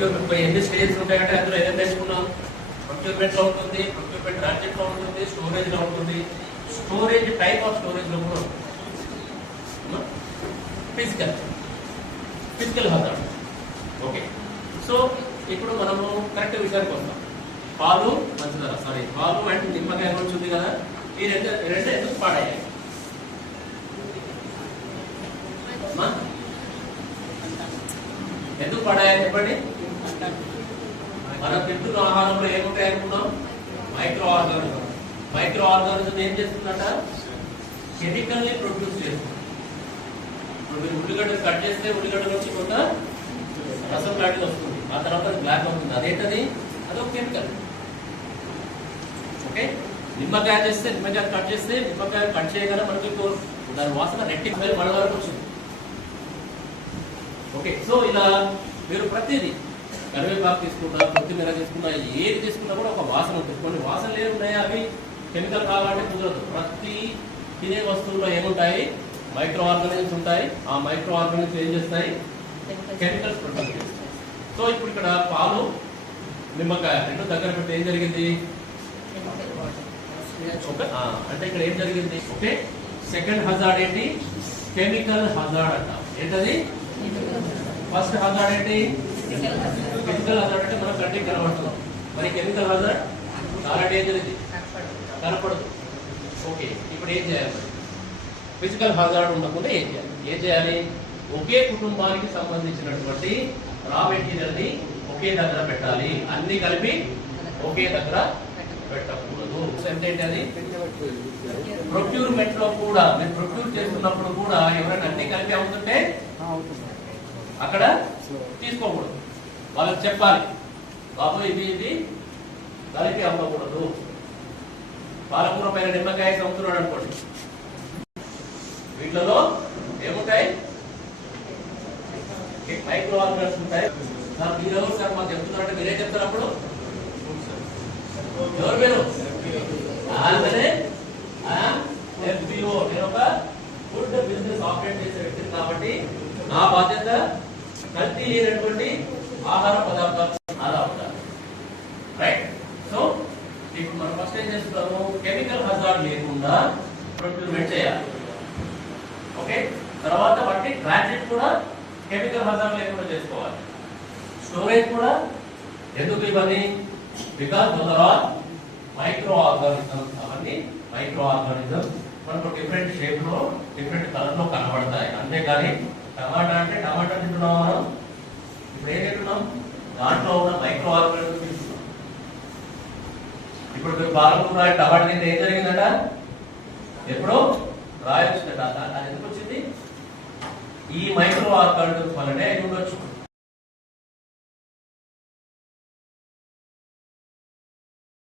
Procurement ఎన్ని stages ఉంటాయంటే అందులో ఏదైనా నేర్చుకున్నాం. ప్రొక్యూర్మెంట్ లో ఉంటుంది, ప్రొక్యూర్మెంట్ ట్రాన్సిట్ లో ఉంటుంది, స్టోరేజ్ లో ఉంటుంది. స్టోరేజ్ టైప్ ఆఫ్ స్టోరేజ్ లో కూడా ఫిజికల్ హజార్డ్. ఓకే, సో ఇప్పుడు మనము కరెక్ట్ విషయానికి వస్తాం. పాలు పంచదార, సారీ పాలు అండ్ నిమ్మకాయ నుంచి ఉంది కదా, ఈ రెండు ఎందుకు పాడయ్యాయి? ఎందుకు పాడయ్యాయి చెప్పండి. మనం తింటున్న ఆహారంలో ఏముంటాయి అనుకున్నాం? Micro organism. మైక్రో ఆర్గానిజం ఏం చేస్తుందట? కెమికల్ ని ప్రొడ్యూస్ చేస్తుంది. ఇప్పుడు మీరు ఉల్లిగడ్డ కట్ చేస్తే ఉల్లిగడ్డ నుంచి కొంత రసం లాంటిది వస్తుంది, ఆ తర్వాత బ్లాక్ అవుతుంది. అదేంటది? అదొక కెమికల్. ఓకే, నిమ్మకాయ చేస్తే నిమ్మకాయ కట్ చేస్తే నిమ్మకాయ కట్ చేయగానే మనకి దాని వాసన రెట్టి స్మెల్ మన వరకు వచ్చింది. ఓకే, సో ఇలా మీరు ప్రతిదీ కరివేపాకు తీసుకున్నా, కొత్తిమీర తీసుకున్నా, ఏది తీసుకున్నా కూడా ఒక వాసన ఉంటుంది. కొన్ని వాసనలు ఏమున్నాయి? అవి కెమికల్ కావాలంటే కుదరదు. ప్రతి తినే వస్తువుల్లో ఏముంటాయి? మైక్రో ఆర్గానిజమ్స్ ఉంటాయి. ఆ మైక్రో ఆర్గానిజమ్స్ ఏం చేస్తాయి? కెమికల్స్ ప్రొడ్యూస్ చేస్తాయి. సో ఇప్పుడు ఇక్కడ పాలు నిమ్మకాయ రెండు దగ్గర పెట్టి ఏం జరిగింది? అంటే ఇక్కడ ఏం జరిగింది? ఓకే, సెకండ్ హజార్డ్ ఏంటి? కెమికల్ హజార్డ్ అంట. ఏంటది? ఫస్ట్ హజార్డ్ ఏంటి? ఫిజికల్ హజార్డ్ అంటే మనం కంటికి కనబడుతున్నాం. మరి కెమికల్ హజార్డ్ చాలా డేంజర్, ఇది కనపడదు. ఓకే, ఇప్పుడు ఏం చేయాలి? ఫిజికల్ హజార్డ్ ఉండకుండా ఏం చేయాలి? ఒకే కుటుంబానికి సంబంధించినటువంటి రా మెటీరియల్ ని ఒకే దగ్గర పెట్టాలి. అన్ని కలిపి ఒకే దగ్గర పెట్టకూడదు. ఏంటంటే అది ప్రొక్యూర్మెంట్ లో కూడా మీరు ప్రొక్యూర్ చేస్తున్నప్పుడు కూడా ఎవరైనా అన్ని కలిపి అవుతుంటే అక్కడ తీసుకోకూడదు. వాళ్ళకి చెప్పాలి, బాబు ఇది కలిపి అమ్మకూడదు. పాలకూర పైన నిమ్మకాయ అమ్ముతున్నాడు అనుకోండి, వీటిలో ఏముంటాయి? మైక్రో ఆర్గానిజమ్స్ ఉంటాయి. మీరెవరు సార్ మాకు చెప్తున్నారంటే మీరేం చెప్తారు? అప్పుడు ఎవరు మీరు? FBO, నేను ఒక ఫుడ్ బిజినెస్ ఆపరేట్ చేసే వ్యక్తిని కాబట్టి నా బాధ్యత కల్తీ లేనటువంటి ఆహార పదార్థాలు ఆదా అవుతారు. రైట్, సో ఇప్పుడు మనం ఫస్ట్ ఏం చేస్తున్నాము? కెమికల్ హజార్డ్ లేకుండా ప్రొక్యూర్మెంట్ చేయాలి. ఓకే, తర్వాత వాటి ట్రాన్సిట్ కూడా కెమికల్ హజార్డ్ లేకుండా చేసుకోవాలి. స్టోరేజ్ కూడా. ఎందుకు ఇవన్నీ? Because those are micro organisms. అవన్నీ మైక్రో ఆర్గానిజమ్స్ మనకు డిఫరెంట్ షేప్ లో డిఫరెంట్ కలర్ లో కనబడతాయి. అంతేకాని టమాటా అంటే టమాటా తింటున్నాం మనం. ఇప్పుడు ఏం తింటున్నాం? దాంట్లో ఉన్న మైక్రో ఆర్గానిజం తింటున్నాం. ఇప్పుడు మీరు పాలకూర టమాటా తింటే ఏం జరిగిందట? ఎప్పుడో రాయి వచ్చిందట. అది ఎందుకు వచ్చింది? ఈ మైక్రో ఆర్గానిజమ్స్ వల్లనే అయి ఉండొచ్చు.